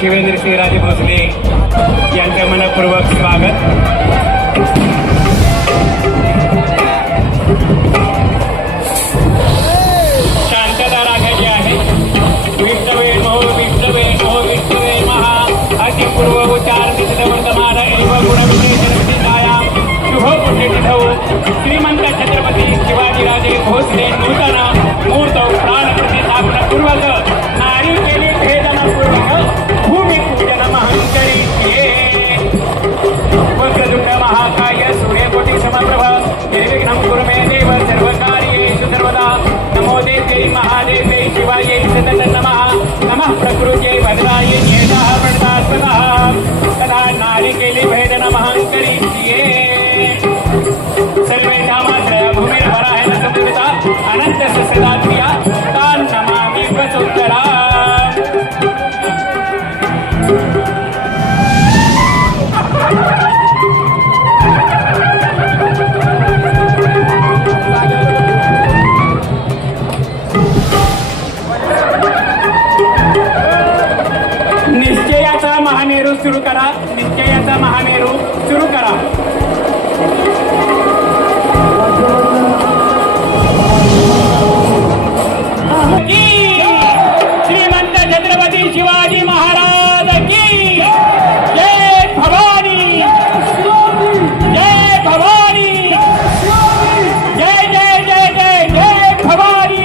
शिवेंद्रसिंहराजे भोसले यांचं मनपूर्वक स्वागत. शांतता राखायची आहे. विष्णवे नमो विष्णवे नमो विष्णवे महा अतिपूर्व उच्चार सिद्धवर्तमान एव गुणविशेषणविदितायां शुभ पुण्यतिथौ श्रीमंत छत्रपती शिवाजीराजे भोसले नूतन मूर्त प्राण प्रतिष्ठापनपूर्वक नारिकेली भेदनपूर्वक भूमिपूजन महंकरी वक्रतुंड महाकाय सूर्यकोटि समप्रभ निर्विघ्नं कुरु मे देव सर्वकार्येषु सर्वदा. नमो देव्यै महादेव्यै शिवायै सततं नमः. नमः प्रकृत्यै वरदायै नियतः वरदास्पदः तथा नारिकेली भेदन महंकरी सर्वेषामाश्रय भूमिर्भराय न संविता अनन्तस्य सदा क्रिया तान् नमामि वसुन्धरा. निश्चयाचा महामेरू सुरू करा. निश्चयाचा महामेरू सुरू करा. श्रीमंत छत्रपती शिवाजी महाराज की जय. भवानी जय. भवानी जय जय जय जय जय भवानी.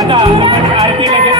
आता आरती लगेच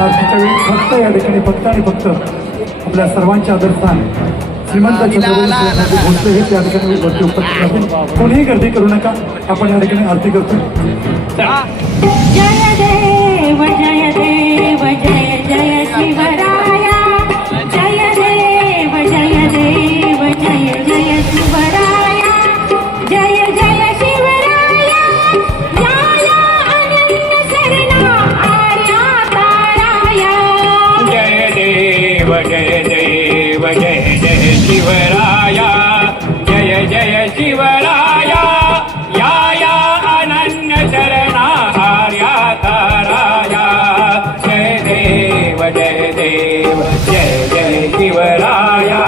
आरतीच्या वेळी फक्त या ठिकाणी फक्त आणि फक्त आपल्या सर्वांचे आदरस्थान श्रीमंत छत्रपती भोसले हे त्या ठिकाणी वरती उपस्थित असतील. कोणीही गर्दी करू नका. आपण या ठिकाणी आरती करतो. जय देव जय देव जय जय शिवराया. जय देव जय देव जय जय शिवराया. जय जय शिवराया. या अनंत शरणा आर्या ताराया. जय देव जय देव जय जय शिवराया. जय जय शिवराया. या अनन्य शरणा आर्या ताराया. जय देव जय देव जय जय शिवराया.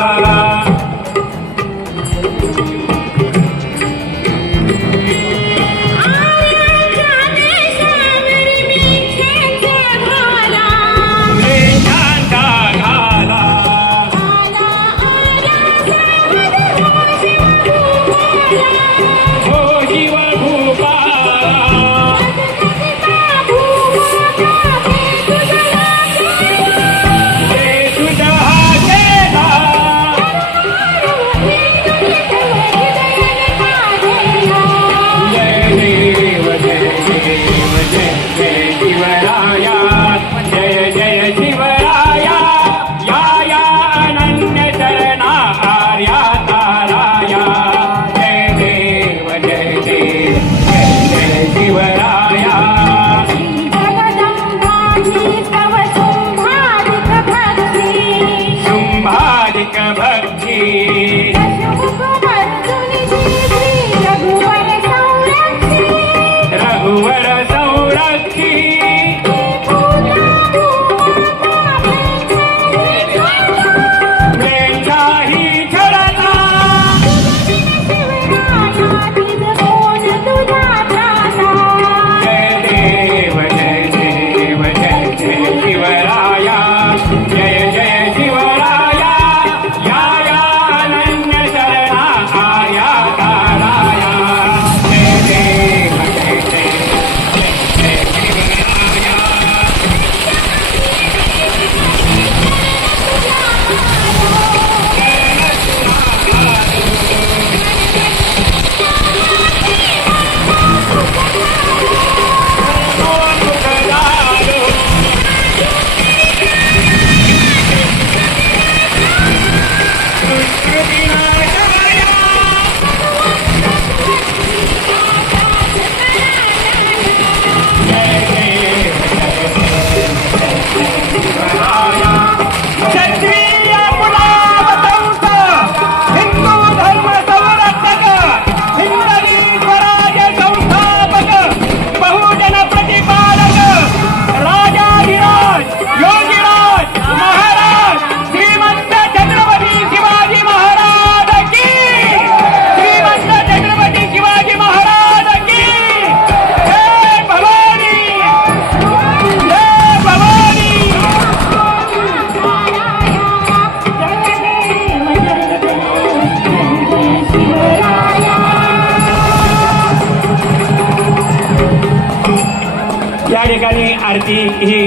आरती ही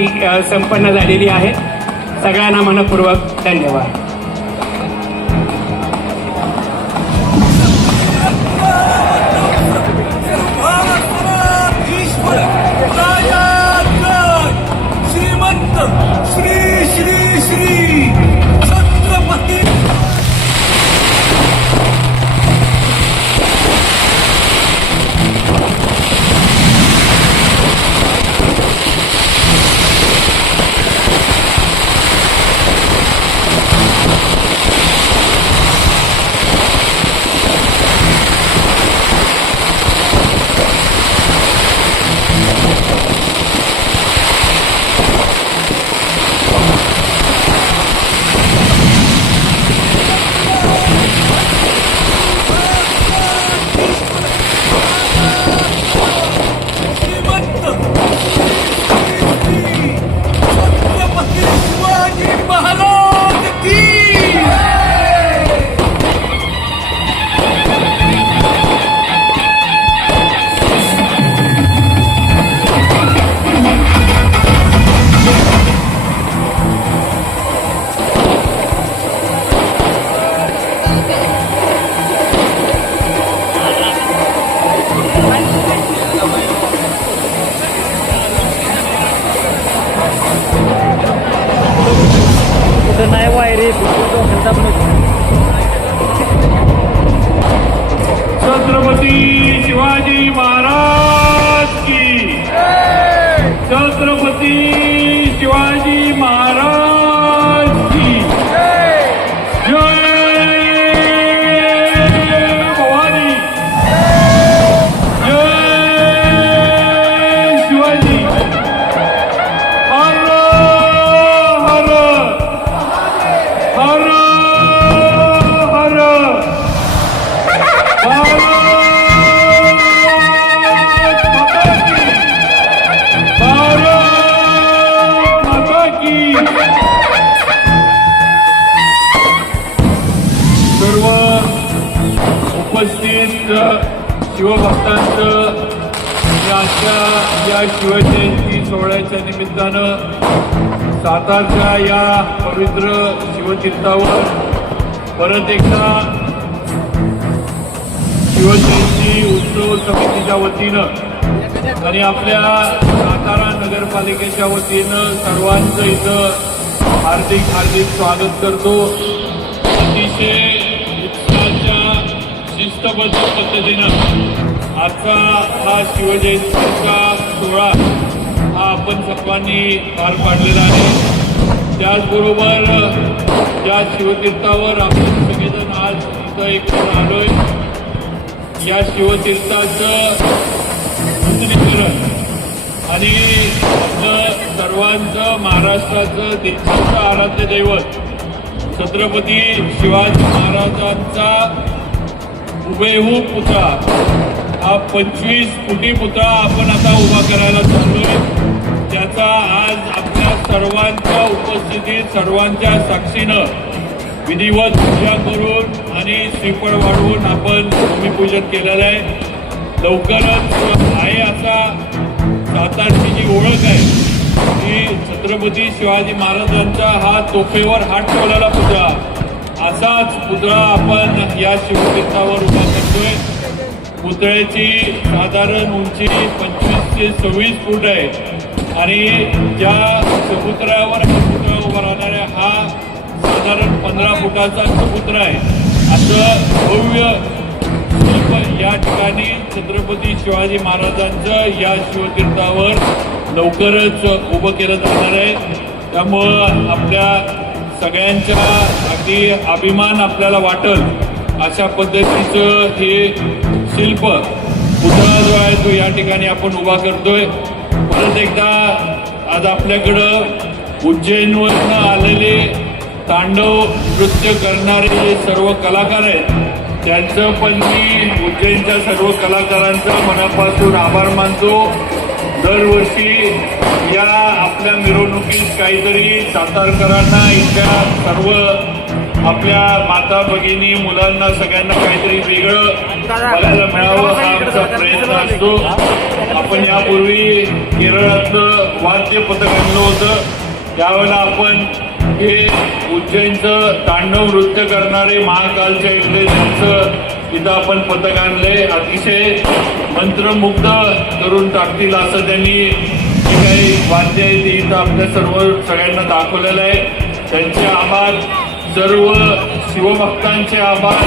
संपन्न झालेली आहे. सगळ्यांना मनपूर्वक धन्यवाद. श्रीमंत श्री श्री श्री छत्रपती शिवाजी महाराज की छत्रपती शिवाजी महाराज की छत्रपती शिवाजी महाराज की जय भवानी जय शिवाजी हर हर हर हर सर्व उपस्थित शिवभक्तांचं आजच्या या शिवजयंती सोहळ्याच्या निमित्तानं सातारच्या या पवित्र शिवतीर्थावर परत एकदा शिवजयंती उत्सव समितीच्या वतीनं आणि आपल्या सातारा नगरपालिकेच्या वतीनं सर्वांचं इथं हार्दिक हार्दिक स्वागत करतो. अतिशय उत्साहाच्या शिस्तबद्ध पद्धतीनं आजचा हा शिवजयंतीचा सोहळा हा आपण सर्वांनी पार पाडलेला आहे. त्याचबरोबर या शिवतीर्थावर आपण सगळेजण आज इथं एकत्र आलोय. या शिवतीर्थाचं नूतनीकरण आणि आपलं सर्वांचं महाराष्ट्राचं देशाचं आराध्य दैवत छत्रपती शिवाजी महाराजांचा हुबेहूब पुतळा हा 25 फुटी पुतळा आपण आता उभा करायला चाललोय. त्याचा आज आपल्या सर्वांच्या उपस्थितीत सर्वांच्या साक्षीनं विधिवत पूजा करून आणि श्रीफळ वाढवून आपण भूमिपूजन केलेलं आहे. लवकरच आहे असा सातारची जी ओळख आहे की छत्रपती शिवाजी महाराजांचा हा तोफेवर हात ठेवलेला पुतळा असाच पुतळा आपण या शिवतीर्थावर उभा करतोय. पुतळ्याची साधारण उंची 25 ते 26 फूट आहे आणि ज्या चबुतऱ्यावर हा पुतळा उभा राहणाऱ्या हा साधारण 15 फुटाचा चबुतरा आहे. असं भव्य शिल्प या ठिकाणी छत्रपती शिवाजी महाराजांचं या शिवतीर्थावर लवकरच उभं केलं जाणार आहे. त्यामुळं आपल्या सगळ्यांच्या अगदी अभिमान आपल्याला वाटेल अशा पद्धतीचं हे शिल्प पुतळा जो आहे तो या ठिकाणी आपण उभा करतोय. परत एकदा आज आपल्याकडं उज्जैनवरनं आलेले तांडव नृत्य करणारे जे सर्व कलाकार आहेत त्यांचं पण मी उज्जैनच्या सर्व कलाकारांचा मनापासून आभार मानतो. दरवर्षी या आपल्या मिरवणुकीत काहीतरी सातारकरांना इथल्या सर्व आपल्या माता भगिनी मुलांना सगळ्यांना काहीतरी वेगळं बघायला मिळावं हा आमचा प्रयत्न असतो. आपण यापूर्वी केरळातलं वाद्य पथक आणलं होतं. त्यावेळेला आपण हे उज्जैनचं तांडव नृत्य करणारे महाकालच्या इथले त्यांचं इथं आपण पथक आणलंय. अतिशय मंत्रमुग्ध करून टाकतील असं त्यांनी जे काही वाद्य आहे ते इथं आपल्या सगळ्यांना दाखवलेलं आहे. त्यांचे आभार, सर्व शिवभक्तांचे आभार.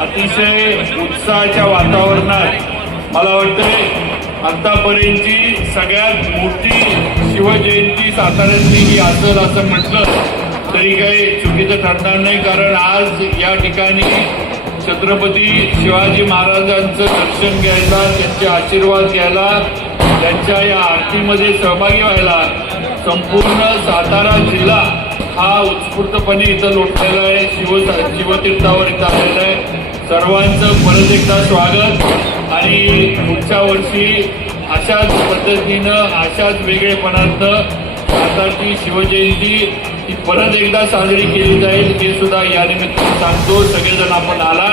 अतिशय उत्साहाच्या वातावरणात मला वाटतंय आतापर्यंतची सगळ्यात मोठी शिवजयंती साताऱ्यातली ही असेल असं म्हटलं तरी काही चुकीचं ठरणार नाही. कारण आज या ठिकाणी छत्रपती शिवाजी महाराजांचं दर्शन घ्यायला, त्यांचे आशीर्वाद घ्यायला, त्यांच्या या आरतीमध्ये सहभागी व्हायला संपूर्ण सातारा जिल्हा हा उत्स्फूर्तपणे इथं लोटलेला आहे. शिवतीर्थावर इथं आलेला आहे. सर्वांचं परत एकदा स्वागत आणि पुढच्या वर्षी अशाच पद्धतीनं अशाच वेगळेपणानं सातारची शिवजयंती ही परत एकदा साजरी केली जाईल हे सुद्धा या निमित्तानं सांगतो. सगळेजण आपण आला.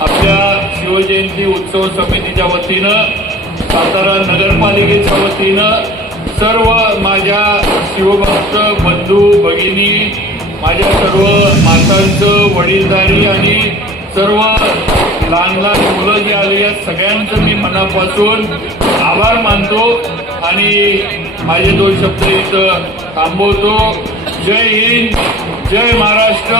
आपल्या शिवजयंती उत्सव समितीच्या वतीनं, सातारा नगरपालिकेच्या वतीनं सर्व माझ्या शिवभक्त बंधू भगिनी, माझ्या सर्व मातांचं, वडीलधारी आणि सर्व लहान लहान मुलं जी आली आहेत सगळ्यांचं मी मनापासून आभार मानतो आणि माझे 2 शब्द इथं थांबवतो. जय हिंद, जय महाराष्ट्र.